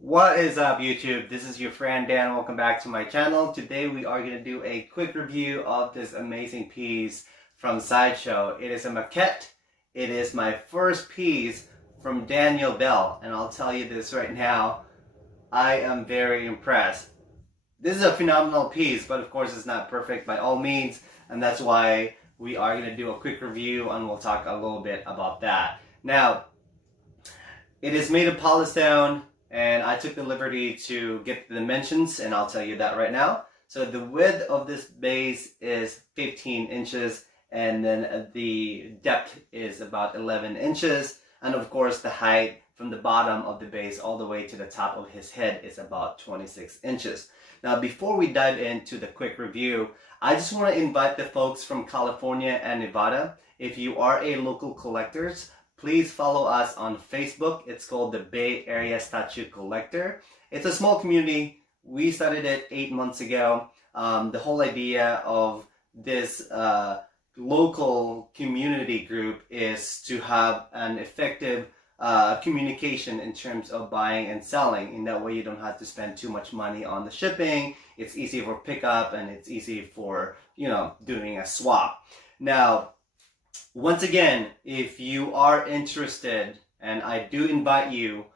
What is up, YouTube? This is your friend Dan. Welcome back to my channel. Today we are going to do a quick review of this amazing piece from Sideshow. It is a maquette. It is my first piece from Daniel Bell, and I'll tell you this right now, I am very impressed. This is a phenomenal piece, but of course it's not perfect by all means, and that's why we are going to do a quick review, and we'll talk a little bit about that. Now, it is made of polystone, and I took the liberty to get the dimensions, and I'll tell you that right now. So the width of this base is 15 inches, and then the depth is about 11 inches, and of course the height from the bottom of the base all the way to the top of his head is about 26 inches. Now, before we dive into the quick review, I just want to invite the folks from California and Nevada. If you are a local collectors, please follow us on Facebook. It's called the Bay Area Statue Collector. It's a small community. We started it 8 months ago. The whole idea of this local community group is to have an effective communication in terms of buying and selling. In that way, you don't have to spend too much money on the shipping. It's easy for pickup, and it's easy for, doing a swap. Now, once again, if you are interested, and I do invite you,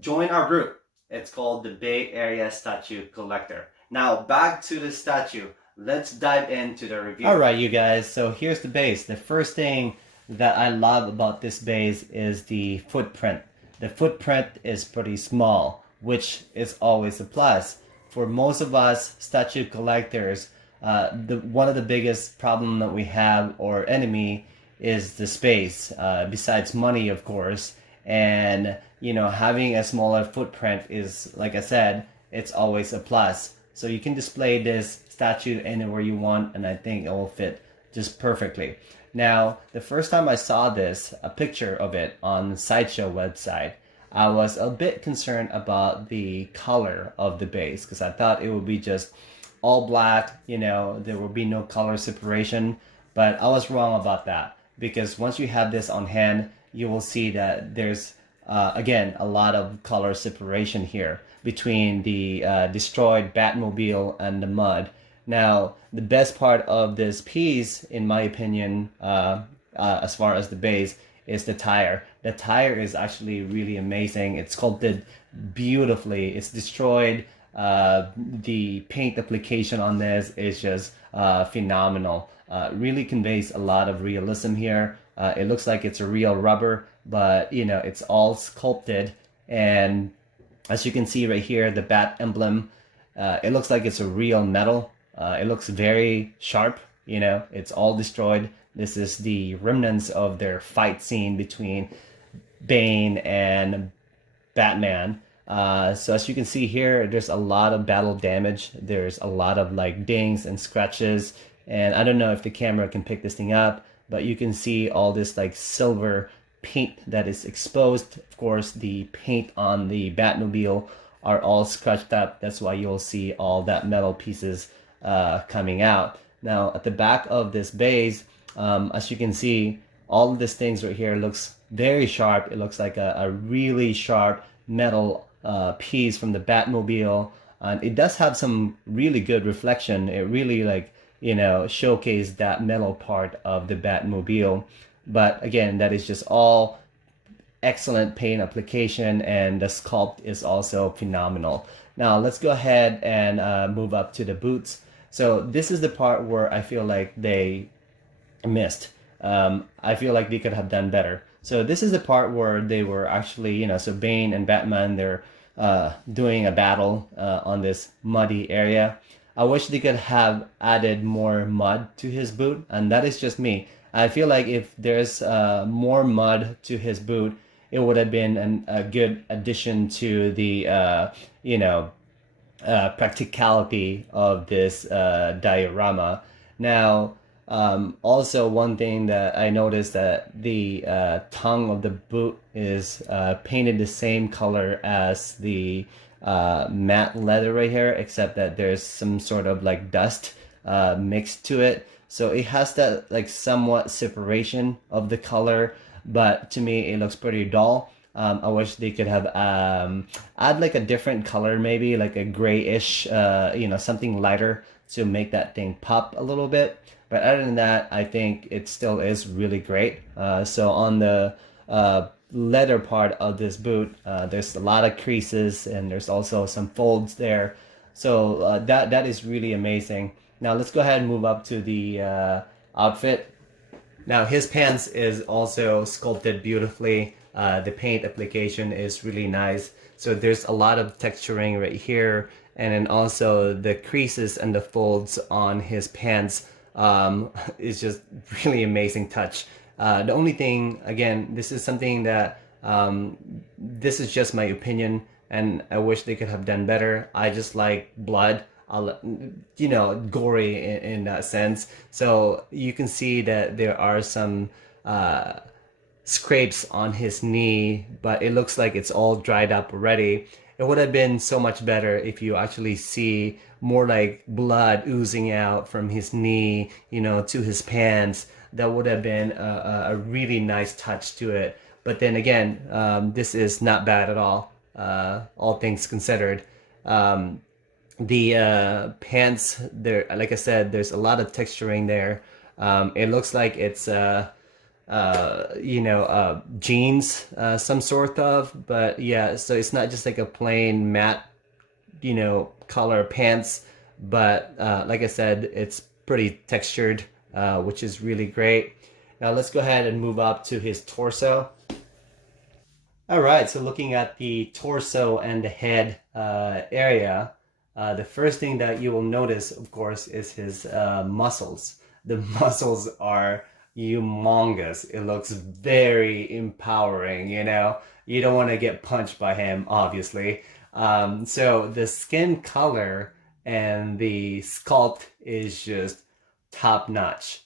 join our group. It's called the Bay Area Statue Collector. Now, back to the statue. Let's dive into the review. All right, you guys. So here's the base. The first thing that I love about this base is the footprint. The footprint is pretty small, which is always a plus. For most of us statue collectors, one of the biggest problem that we have, or enemy, is the space, besides money, of course. And having a smaller footprint is, like I said, it's always a plus. So you can display this statue anywhere you want, and I think it will fit just perfectly. Now, the first time I saw this, a picture of it on the Sideshow website, I was a bit concerned about the color of the base, because I thought it would be just all black, there will be no color separation. But I was wrong about that, because once you have this on hand, you will see that there's again a lot of color separation here between the destroyed Batmobile and the mud. Now, the best part of this piece, in my opinion, as far as the base, is the tire. The tire is actually really amazing. It's sculpted beautifully. It's destroyed. The paint application on this is just phenomenal. Really conveys a lot of realism here. It looks like it's a real rubber, but it's all sculpted. And as you can see right here, the bat emblem, it looks like it's a real metal. It looks very sharp. It's all destroyed. This is the remnants of their fight scene between Bane and Batman. So as you can see here, there's a lot of battle damage. There's a lot of dings and scratches. And I don't know if the camera can pick this thing up, but you can see all this silver paint that is exposed. Of course, the paint on the Batmobile are all scratched up. That's why you'll see all that metal pieces coming out. Now, at the back of this base, as you can see, all of these things right here looks very sharp. It looks like a really sharp metal piece from the Batmobile, and it does have some really good reflection. It really showcase that metal part of the Batmobile. But again, that is just all excellent paint application, and the sculpt is also phenomenal. Now let's go ahead and move up to the boots. So this is the part where I feel like they missed. I feel like they could have done better. So this is the part where they were actually, so Bane and Batman, they're doing a battle on this muddy area. I wish they could have added more mud to his boot, and that is just me. I feel like if there's more mud to his boot, it would have been a good addition to the, practicality of this diorama. Now, also one thing that I noticed, that the tongue of the boot is painted the same color as the matte leather right here, except that there's some sort of dust mixed to it. So it has that somewhat separation of the color, but to me it looks pretty dull. I wish they could have add like a different color, maybe like a grayish, something lighter to make that thing pop a little bit. But other than that, I think it still is really great. So on the leather part of this boot, there's a lot of creases and there's also some folds there. So that is really amazing. Now let's go ahead and move up to the outfit. Now his pants is also sculpted beautifully. The paint application is really nice. So there's a lot of texturing right here, and then also the creases and the folds on his pants is just really amazing touch. The only thing, again, this is something that this is just my opinion, and I wish they could have done better. I just like blood, gory in that sense. So you can see that there are some scrapes on his knee, but it looks like it's all dried up already. It would have been so much better if you actually see more like blood oozing out from his knee, to his pants. That would have been a really nice touch to it. But then again, this is not bad at all things considered. The pants there, like I said, there's a lot of texturing there. It looks like it's jeans, some sort of, but yeah, so it's not just like a plain matte, color pants, but like I said, it's pretty textured, which is really great. Now let's go ahead and move up to his torso. All right, so looking at the torso and the head area, the first thing that you will notice, of course, is his muscles. The muscles are humongous. It looks very empowering, You don't want to get punched by him, obviously. So the skin color and the sculpt is just top notch.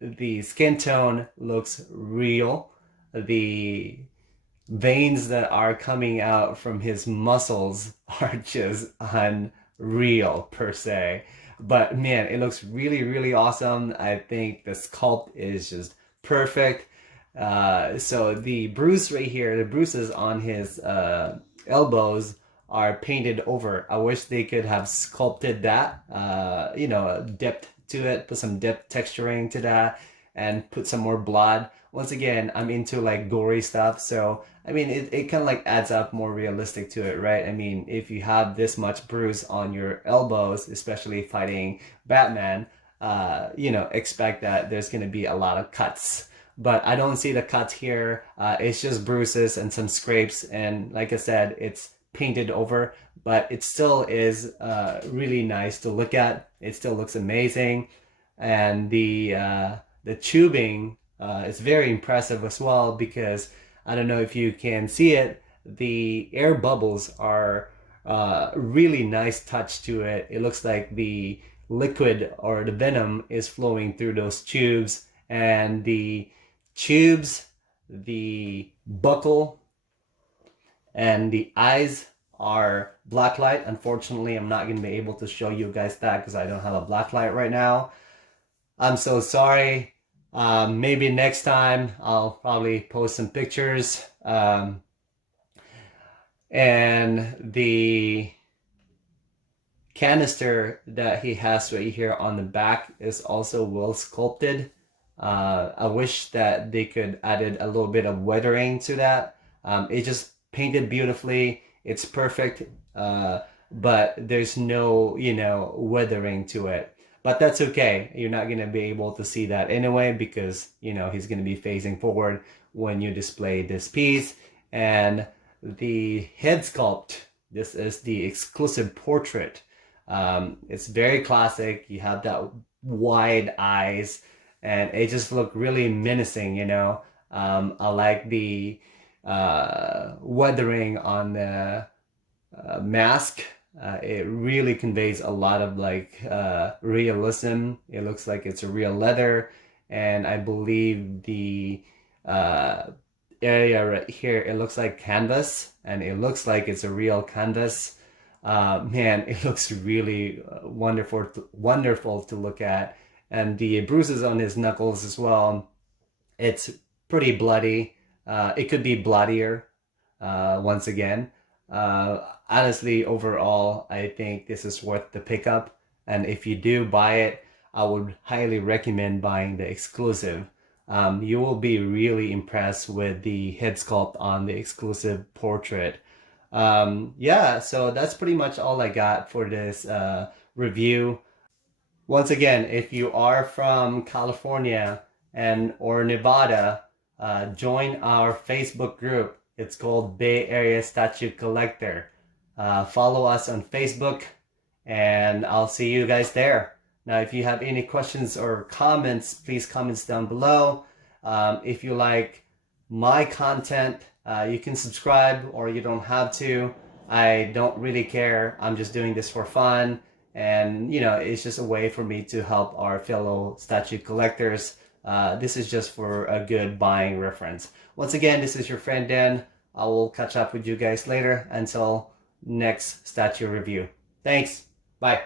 The skin tone looks real. The veins that are coming out from his muscles are just unreal per se. But man, it looks really, really awesome. I think the sculpt is just perfect. So the bruise right here, the bruises on his elbows are painted over. I wish they could have sculpted that, dipped to it, put some dip texturing to that, and put some more blood. Once again, I'm into like gory stuff, so I mean, it kind of like adds up more realistic to it, right? I mean, if you have this much bruise on your elbows, especially fighting Batman, expect that there's going to be a lot of cuts. But I don't see the cuts here. It's just bruises and some scrapes. And like I said, it's painted over, but it still is really nice to look at. It still looks amazing. And the tubing is very impressive as well, because I don't know if you can see it. The air bubbles are really nice touch to it. It looks like the liquid or the venom is flowing through those tubes, and the tubes, the buckle, and the eyes are blacklight. Unfortunately, I'm not going to be able to show you guys that because I don't have a blacklight right now. I'm so sorry. Maybe next time I'll probably post some pictures. And the canister that he has right here on the back is also well sculpted. I wish that they could added a little bit of weathering to that. It just painted beautifully. It's perfect, but there's no, weathering to it. But that's okay. You're not going to be able to see that anyway, because, he's going to be facing forward when you display this piece. And the head sculpt, this is the exclusive portrait. It's very classic. You have that wide eyes, and it just looked really menacing, I like the weathering on the mask. It really conveys a lot of like realism. It looks like it's a real leather, and I believe the area right here, it looks like canvas, and it looks like it's a real canvas. Man, it looks really wonderful to look at. And the bruises on his knuckles as well, it's pretty bloody. It could be bloodier, once again. Honestly, overall, I think this is worth the pickup. And if you do buy it, I would highly recommend buying the exclusive. You will be really impressed with the head sculpt on the exclusive portrait. Yeah, so that's pretty much all I got for this review. Once again, if you are from California and or Nevada, join our Facebook group. It's called Bay Area Statue Collector. Follow us on Facebook, and I'll see you guys there. Now, if you have any questions or comments, please comments down below. If you like my content, you can subscribe or you don't have to. I don't really care. I'm just doing this for fun. And, you know, it's just a way for me to help our fellow statue collectors. This is just for a good buying reference. Once again, this is your friend Dan. I will catch up with you guys later until next statue review. Thanks. Bye.